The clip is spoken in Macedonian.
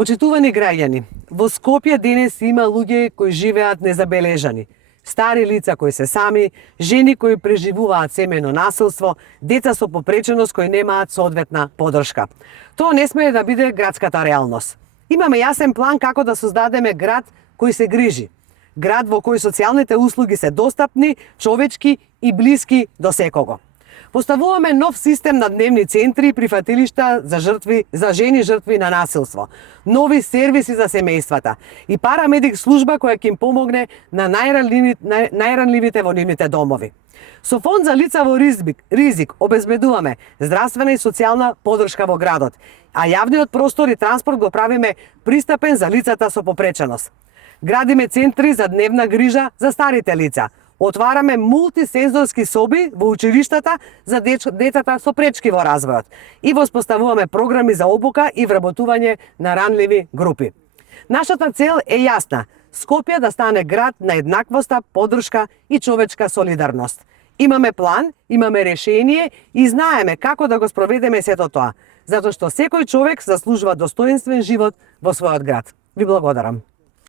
Почитувани граѓани, во Скопје денес има луѓе кои живеат незабележани. Стари лица кои се сами, жени кои преживуваат семејно насилство, деца со попреченост кои немаат соодветна поддршка. Тоа не смее да биде градската реалност. Имаме јасен план како да создадеме град кој се грижи. Град во кој социјалните услуги се достапни, човечки и блиски до секого. Поставуваме нов систем на дневни центри и прифатилишта за жени жртви на насилство, нови сервиси за семејствата и парамедик служба која ќе им помогне на најранливите во нивните домови. Со фонд за лица во ризик обезбедуваме здравствена и социјална поддршка во градот, а јавниот простор и транспорт го правиме пристапен за лицата со попреченост. Градиме центри за дневна грижа за старите лица. Отвараме мултисензорски соби во училиштата за децата со пречки во развојот и воспоставуваме програми за обука и вработување на ранливи групи. Нашата цел е јасна: Скопје да стане град на еднаквоста, поддршка и човечка солидарност. Имаме план, имаме решение и знаеме како да го спроведеме сето тоа, затоа што секој човек заслужува достоинствен живот во својот град. Ви благодарам.